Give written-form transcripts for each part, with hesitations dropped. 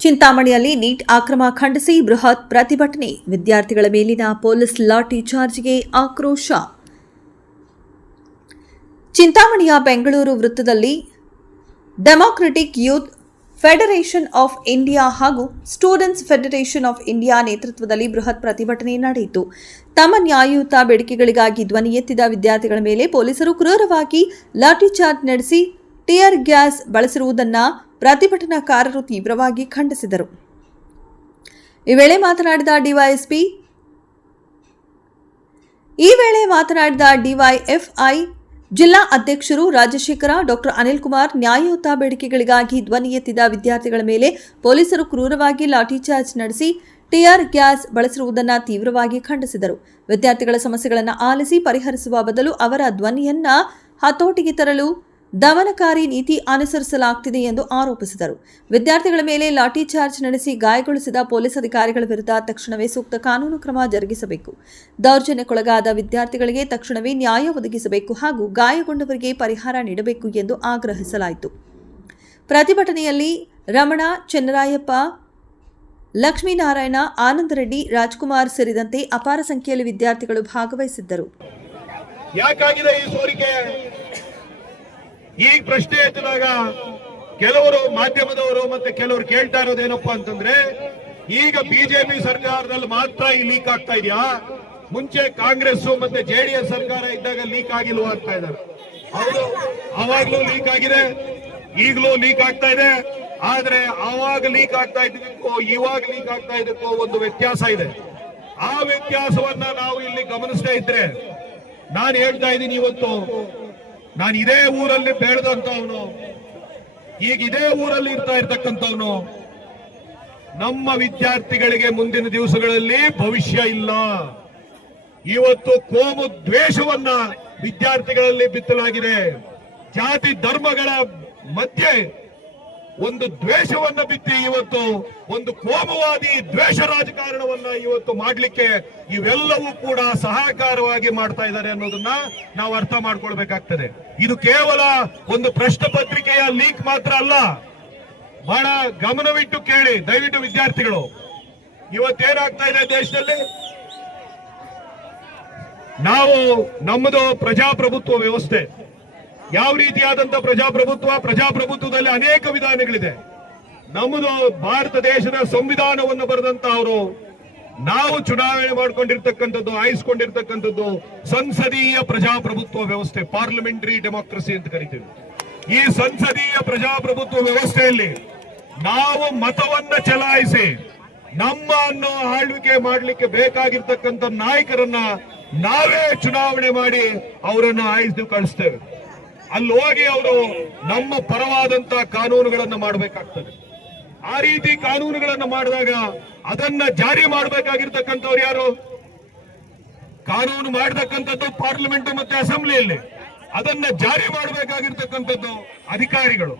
ಚಿಂತಾಮಣಿಯಲ್ಲಿ neat ಅಕ್ರಮ ಖಂಡಿಸಿ ಬೃಹತ್ ಪ್ರತಿಭಟನೆ, ವಿದ್ಯಾರ್ಥಿಗಳ ಮೇಲಿನ ಪೊಲೀಸ್ ಲಾಠಿ ಚಾರ್ಜ್ಗೆ ಆಕ್ರೋಶ. ಚಿಂತಾಮಣಿಯ ಬೆಂಗಳೂರು ವೃತ್ತದಲ್ಲಿ democratic youth federation of India ಹಾಗೂ ಸ್ಟೂಡೆಂಟ್ಸ್ ಫೆಡರೇಷನ್ ಆಫ್ ಇಂಡಿಯಾ ನೇತೃತ್ವದಲ್ಲಿ ಬೃಹತ್ ಪ್ರತಿಭಟನೆ ನಡೆಯಿತು. ತಮ್ಮ ನ್ಯಾಯಯುತ ಬೇಡಿಕೆಗಳಿಗಾಗಿ ಧ್ವನಿ ಎತ್ತಿದ ವಿದ್ಯಾರ್ಥಿಗಳ ಮೇಲೆ ಪೊಲೀಸರು ಕ್ರೂರವಾಗಿ ಲಾಠಿ ಚಾರ್ಜ್ ನಡೆಸಿ ಟಿಯರ್ ಗ್ಯಾಸ್ ಬಳಸಿರುವುದನ್ನು ಪ್ರತಿಭಟನಾಕಾರರು ತೀವ್ರವಾಗಿ ಖಂಡಿಸಿದರು. ಈ ವೇಳೆ ಮಾತನಾಡಿದ ಡಿವೈಎಫ್ಐ ಜಿಲ್ಲಾ ಅಧ್ಯಕ್ಷರು ರಾಜಶೇಖರ, ಡಾಕ್ಟರ್ ಅನಿಲ್ ಕುಮಾರ್, ನ್ಯಾಯಯುತ ಬೇಡಿಕೆಗಳಿಗಾಗಿ ಧ್ವನಿ ಎತ್ತಿದ ವಿದ್ಯಾರ್ಥಿಗಳ ಮೇಲೆ ಪೊಲೀಸರು ಕ್ರೂರವಾಗಿ ಲಾಠಿ ಚಾರ್ಜ್ ನಡೆಸಿ ಟಿಯರ್ ಗ್ಯಾಸ್ ಬಳಸಿರುವುದನ್ನು ತೀವ್ರವಾಗಿ ಖಂಡಿಸಿದರು. ವಿದ್ಯಾರ್ಥಿಗಳ ಸಮಸ್ಯೆಗಳನ್ನು ಆಲಿಸಿ ಪರಿಹರಿಸುವ ಬದಲು ಅವರ ಧ್ವನಿಯನ್ನ ಹತೋಟಿಗೆ ತರಲು ದಮನಕಾರಿ ನೀತಿ ಅನುಸರಿಸಲಾಗುತ್ತಿದೆ ಎಂದು ಆರೋಪಿಸಿದರು. ವಿದ್ಯಾರ್ಥಿಗಳ ಮೇಲೆ ಲಾಠಿ ಚಾರ್ಜ್ ನಡೆಸಿ ಗಾಯಗೊಳಿಸಿದ ಪೊಲೀಸ್ ಅಧಿಕಾರಿಗಳ ವಿರುದ್ಧ ತಕ್ಷಣವೇ ಸೂಕ್ತ ಕಾನೂನು ಕ್ರಮ ಜರುಗಿಸಬೇಕು. ದೌರ್ಜನ್ಯಕ್ಕೊಳಗಾದ ವಿದ್ಯಾರ್ಥಿಗಳಿಗೆ ತಕ್ಷಣವೇ ನ್ಯಾಯ ಒದಗಿಸಬೇಕು ಹಾಗೂ ಗಾಯಗೊಂಡವರಿಗೆ ಪರಿಹಾರ ನೀಡಬೇಕು ಎಂದು ಆಗ್ರಹಿಸಲಾಯಿತು. ಪ್ರತಿಭಟನೆಯಲ್ಲಿ ರಮಣ, ಚೆನ್ನರಾಯಪ್ಪ, ಲಕ್ಷ್ಮೀನಾರಾಯಣ, ಆನಂದ ರೆಡ್ಡಿ, ರಾಜ್ಕುಮಾರ್ ಸೇರಿದಂತೆ ಅಪಾರ ಸಂಖ್ಯೆಯಲ್ಲಿ ವಿದ್ಯಾರ್ಥಿಗಳು ಭಾಗವಹಿಸಿದ್ದರು. ಈಗ ಪ್ರಶ್ನೆ ಎತ್ತಿದಾಗ ಕೆಲವರು ಮಾಧ್ಯಮದವರು ಮತ್ತೆ ಕೆಲವರು ಕೇಳ್ತಾ ಇರೋದೇನಪ್ಪಾ ಅಂತಂದ್ರೆ, ಈಗ ಬಿಜೆಪಿ ಸರ್ಕಾರದಲ್ಲಿ ಮಾತ್ರ ಈ ಲೀಕ್ ಆಗ್ತಾ ಇದೆಯಾ, ಮುಂಚೆ ಕಾಂಗ್ರೆಸ್ ಮತ್ತೆ ಜೆಡಿಎಸ್ ಸರ್ಕಾರ ಇದ್ದಾಗ ಲೀಕ್ ಆಗಿಲ್ವಾ ಅಂತ ಇದ್ದಾರೆ. ಅವರು ಅವಾಗ್ಲೂ ಲೀಕ್ ಆಗಿದೆ, ಈಗಲೂ ಲೀಕ್ ಆಗ್ತಾ ಇದೆ. ಆದ್ರೆ ಅವಾಗ ಲೀಕ್ ಆಗ್ತಾ ಇದ್ದಕ್ಕೂ ಇವಾಗ ಲೀಕ್ ಆಗ್ತಾ ಇದಕ್ಕೂ ಒಂದು ವ್ಯತ್ಯಾಸ ಇದೆ. ಆ ವ್ಯತ್ಯಾಸವನ್ನ ನಾವು ಇಲ್ಲಿ ಗಮನಿಸ್ತಾ ಇದ್ರೆ, ನಾನು ಹೇಳ್ತಾ ಇದ್ದೀನಿ, ಇವತ್ತು ನಾನು ಇದೇ ಊರಲ್ಲಿ ಬೆಳೆದಂತವನು, ಈಗ ಇದೇ ಊರಲ್ಲಿ ಇರ್ತಕ್ಕಂಥವನು. ನಮ್ಮ ವಿದ್ಯಾರ್ಥಿಗಳಿಗೆ ಮುಂದಿನ ದಿವಸಗಳಲ್ಲಿ ಭವಿಷ್ಯ ಇಲ್ಲ. ಇವತ್ತು ಕೋಮು ದ್ವೇಷವನ್ನ ವಿದ್ಯಾರ್ಥಿಗಳಲ್ಲಿ ಬಿತ್ತಲಾಗಿದೆ. ಜಾತಿ ಧರ್ಮಗಳ ಮಧ್ಯೆ ಒಂದು ದ್ವೇಷವನ್ನ ಬಿತ್ತಿ ಇವತ್ತು ಒಂದು ಕೋಮುವಾದಿ ದ್ವೇಷ ರಾಜಕಾರಣವನ್ನ ಇವತ್ತು ಮಾಡ್ಲಿಕ್ಕೆ ಇವೆಲ್ಲವೂ ಕೂಡ ಸಹಕಾರವಾಗಿ ಮಾಡ್ತಾ ಇದ್ದಾರೆ ಅನ್ನೋದನ್ನ ನಾವು ಅರ್ಥ ಮಾಡ್ಕೊಳ್ಬೇಕಾಗ್ತದೆ. ಇದು ಕೇವಲ ಒಂದು ಪ್ರಶ್ನೆ ಪತ್ರಿಕೆಯ ಲೀಕ್ ಮಾತ್ರ ಅಲ್ಲ. ಬಹಳ ಗಮನವಿಟ್ಟು ಕೇಳಿ ದಯವಿಟ್ಟು ವಿದ್ಯಾರ್ಥಿಗಳು. ಇವತ್ತೇನಾಗ್ತಾ ಇದೆ ದೇಶದಲ್ಲಿ, ನಾವು ನಮ್ಮದು ಪ್ರಜಾಪ್ರಭುತ್ವ ವ್ಯವಸ್ಥೆ. ಯಾವ ರೀತಿಯಾದಂತ ಪ್ರಜಾಪ್ರಭುತ್ವದಲ್ಲಿ ಅನೇಕ ವಿಧಾನಗಳಿದೆ. ನಮ್ಮದು ಭಾರತ ದೇಶದ ಸಂವಿಧಾನವನ್ನು ಬರೆದಂತಹವರು. ನಾವು ಚುನಾವಣೆ ಮಾಡ್ಕೊಂಡಿರ್ತಕ್ಕಂಥದ್ದು, ಆಯ್ಸ್ಕೊಂಡಿರ್ತಕ್ಕಂಥದ್ದು ಸಂಸದೀಯ ಪ್ರಜಾಪ್ರಭುತ್ವ ವ್ಯವಸ್ಥೆ, ಪಾರ್ಲಿಮೆಂಟರಿ ಡೆಮೋಕ್ರಸಿ ಅಂತ ಕರಿತೀವಿ. ಈ ಸಂಸದೀಯ ಪ್ರಜಾಪ್ರಭುತ್ವ ವ್ಯವಸ್ಥೆಯಲ್ಲಿ ನಾವು ಮತವನ್ನ ಚಲಾಯಿಸಿ ನಮ್ಮನ್ನು ಆಳ್ವಿಕೆ ಮಾಡಲಿಕ್ಕೆ ಬೇಕಾಗಿರ್ತಕ್ಕಂಥ ನಾಯಕರನ್ನ ನಾವೇ ಚುನಾವಣೆ ಮಾಡಿ ಅವರನ್ನು ಆಯ್ದು ಕಳಿಸ್ತೇವೆ. ಅಲ್ಲಿ ಹೋಗಿ ಅವರು ನಮ್ಮ ಪರವಾದಂತ ಕಾನೂನುಗಳನ್ನ ಮಾಡಬೇಕಾಗ್ತದೆ. ಆ ರೀತಿ ಕಾನೂನುಗಳನ್ನ ಮಾಡಿದಾಗ ಅದನ್ನ ಜಾರಿ ಮಾಡಬೇಕಾಗಿರ್ತಕ್ಕಂಥವ್ರು ಯಾರು? ಕಾನೂನು ಮಾಡತಕ್ಕಂಥದ್ದು ಪಾರ್ಲಿಮೆಂಟ್ ಮತ್ತೆ ಅಸೆಂಬ್ಲಿಯಲ್ಲಿ. ಅದನ್ನ ಜಾರಿ ಮಾಡಬೇಕಾಗಿರ್ತಕ್ಕಂಥದ್ದು ಅಧಿಕಾರಿಗಳು,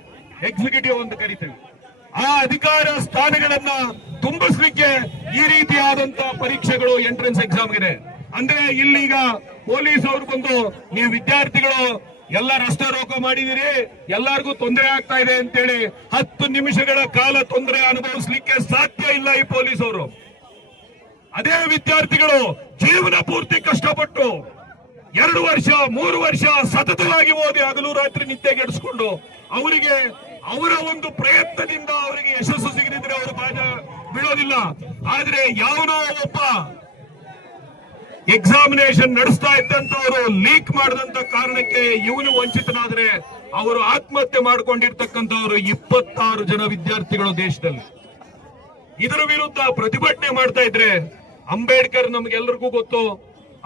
ಎಕ್ಸಿಕ್ಯೂಟಿವ್ ಅಂತ ಕರಿತೀವಿ. ಆ ಅಧಿಕಾರ ಸ್ಥಾನಗಳನ್ನ ತುಂಬಿಸ್ಲಿಕ್ಕೆ ಈ ರೀತಿಯಾದಂತ ಪರೀಕ್ಷೆಗಳು, ಎಂಟ್ರೆನ್ಸ್ ಎಕ್ಸಾಮ್ಗಿದೆ. ಅಂದ್ರೆ ಇಲ್ಲೀಗ ಪೊಲೀಸ್ ಅವರು ಬಂದು, ನೀವು ವಿದ್ಯಾರ್ಥಿಗಳು ಎಲ್ಲ ರಸ್ತೆ ರೋಕ ಮಾಡಿದಿರಿ, ಎಲ್ಲರಿಗೂ ತೊಂದರೆ ಆಗ್ತಾ ಇದೆ ಅಂತೇಳಿ 10 ನಿಮಿಷಗಳ ಕಾಲ ತೊಂದರೆ ಅನುಭವಿಸಲಿಕ್ಕೆ ಸಾಧ್ಯ ಇಲ್ಲ ಈ ಪೊಲೀಸ್ ಅವರು. ಅದೇ ವಿದ್ಯಾರ್ಥಿಗಳು ಜೀವನ ಪೂರ್ತಿ ಕಷ್ಟಪಟ್ಟು 2 ವರ್ಷ 3 ವರ್ಷ ಸತತವಾಗಿ ಓದಿ ಹಗಲು ರಾತ್ರಿ ನಿದ್ದೆಗೆಡಿಸಿಕೊಂಡು ಅವರಿಗೆ ಅವರ ಒಂದು ಪ್ರಯತ್ನದಿಂದ ಅವರಿಗೆ ಯಶಸ್ಸು ಸಿಗದಿದ್ರೆ ಅವರು ಬೀಳೋದಿಲ್ಲ. ಆದ್ರೆ ಯಾವನೋ ಒಬ್ಬ ಎಕ್ಸಾಮಿನೇಷನ್ ನಡೆಸ್ತಾ ಇದ್ದಂತವರು ಲೀಕ್ ಮಾಡಿದಂತ ಕಾರಣಕ್ಕೆ ಇವನು ವಂಚಿತನಾದ್ರೆ ಅವರು ಆತ್ಮಹತ್ಯೆ ಮಾಡ್ಕೊಂಡಿರ್ತಕ್ಕಂಥವ್ರು 26 ಜನ ವಿದ್ಯಾರ್ಥಿಗಳು ದೇಶದಲ್ಲಿ. ಇದರ ವಿರುದ್ಧ ಪ್ರತಿಭಟನೆ ಮಾಡ್ತಾ ಇದ್ರೆ, ಅಂಬೇಡ್ಕರ್ ನಮ್ಗೆಲ್ಲರಿಗೂ ಗೊತ್ತು,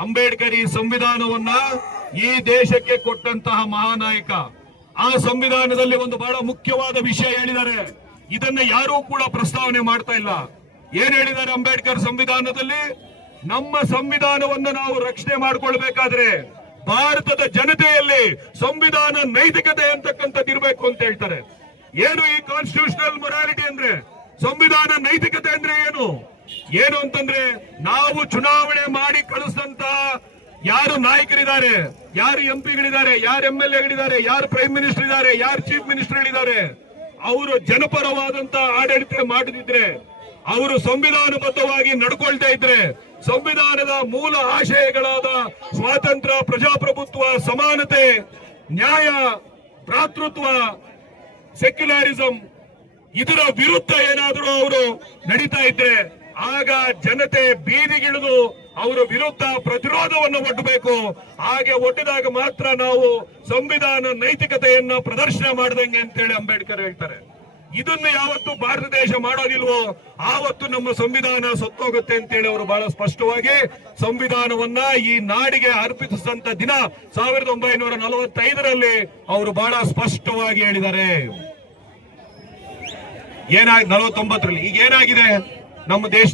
ಅಂಬೇಡ್ಕರ್ ಈ ಸಂವಿಧಾನವನ್ನ ಈ ದೇಶಕ್ಕೆ ಕೊಟ್ಟಂತಹ ಮಹಾನಾಯಕ. ಆ ಸಂವಿಧಾನದಲ್ಲಿ ಒಂದು ಬಹಳ ಮುಖ್ಯವಾದ ವಿಷಯ ಹೇಳಿದ್ದಾರೆ, ಇದನ್ನ ಯಾರೂ ಕೂಡ ಪ್ರಸ್ತಾವನೆ ಮಾಡ್ತಾ ಇಲ್ಲ. ಏನ್ ಹೇಳಿದ್ದಾರೆ ಅಂಬೇಡ್ಕರ್ ಸಂವಿಧಾನದಲ್ಲಿ? ನಮ್ಮ ಸಂವಿಧಾನವನ್ನು ನಾವು ರಕ್ಷಣೆ ಮಾಡಿಕೊಳ್ಬೇಕಾದ್ರೆ ಭಾರತದ ಜನತೆಯಲ್ಲಿ ಸಂವಿಧಾನ ನೈತಿಕತೆ ಅಂತಕ್ಕಂಥದ್ದು ಇರಬೇಕು ಅಂತ ಹೇಳ್ತಾರೆ. ಏನು ಈ ಕಾನ್ಸ್ಟಿಟ್ಯೂಷನಲ್ ಮೊರಾಲಿಟಿ ಅಂದ್ರೆ? ಸಂವಿಧಾನ ನೈತಿಕತೆ ಅಂದ್ರೆ ಏನು ಅಂತಂದ್ರೆ, ನಾವು ಚುನಾವಣೆ ಮಾಡಿ ಯಾರು ನಾಯಕರಿದ್ದಾರೆ, ಯಾರು ಎಂಪಿಗಳಿದ್ದಾರೆ, ಯಾರು MLAಗಳಿದ್ದಾರೆ, ಯಾರು ಪ್ರೈಮ್ ಮಿನಿಸ್ಟರ್ ಇದ್ದಾರೆ, ಯಾರು ಚೀಫ್ ಮಿನಿಸ್ಟರ್ಗಳಿದ್ದಾರೆ, ಅವರು ಜನಪರವಾದಂತ ಆಡಳಿತ ಮಾಡದಿದ್ರೆ, ಅವರು ಸಂವಿಧಾನಬದ್ಧವಾಗಿ ನಡ್ಕೊಳ್ತಾ ಇದ್ರೆ, ಸಂವಿಧಾನದ ಮೂಲ ಆಶಯಗಳಾದ ಸ್ವಾತಂತ್ರ್ಯ, ಪ್ರಜಾಪ್ರಭುತ್ವ, ಸಮಾನತೆ, ನ್ಯಾಯ, ಭ್ರಾತೃತ್ವ, ಸೆಕ್ಯುಲರಿಸಂ ಇದರ ವಿರುದ್ಧ ಏನಾದರೂ ಅವರು ನಡೀತಾ ಇದ್ರೆ ಆಗ ಜನತೆ ಬೀದಿಗಿಳಿದು ಅವರ ವಿರುದ್ಧ ಪ್ರತಿರೋಧವನ್ನು ಒಡ್ಡಬೇಕು. ಹಾಗೆ ಒಡ್ಡಿದಾಗ ಮಾತ್ರ ನಾವು ಸಂವಿಧಾನ ನೈತಿಕತೆಯನ್ನ ಪ್ರದರ್ಶನ ಮಾಡಿದಂಗೆ ಅಂತೇಳಿ ಅಂಬೇಡ್ಕರ್ ಹೇಳ್ತಾರೆ. ಇದನ್ನು ಯಾವತ್ತು ಭಾರತ ದೇಶ ಮಾಡೋದಿಲ್ವೋ ಆವತ್ತು ನಮ್ಮ ಸಂವಿಧಾನ ಸತ್ತೋಗುತ್ತೆ ಅಂತೇಳಿ ಅವರು ಬಹಳ ಸ್ಪಷ್ಟವಾಗಿ ಸಂವಿಧಾನವನ್ನ ಈ ನಾಡಿಗೆ ಅರ್ಪಿಸಿದಂತ ದಿನ 1945ರಲ್ಲಿ ಅವರು ಬಹಳ ಸ್ಪಷ್ಟವಾಗಿ ಹೇಳಿದ್ದಾರೆ. 49ರಲ್ಲಿ ಈಗ ಏನಾಗಿದೆ ನಮ್ಮ ದೇಶ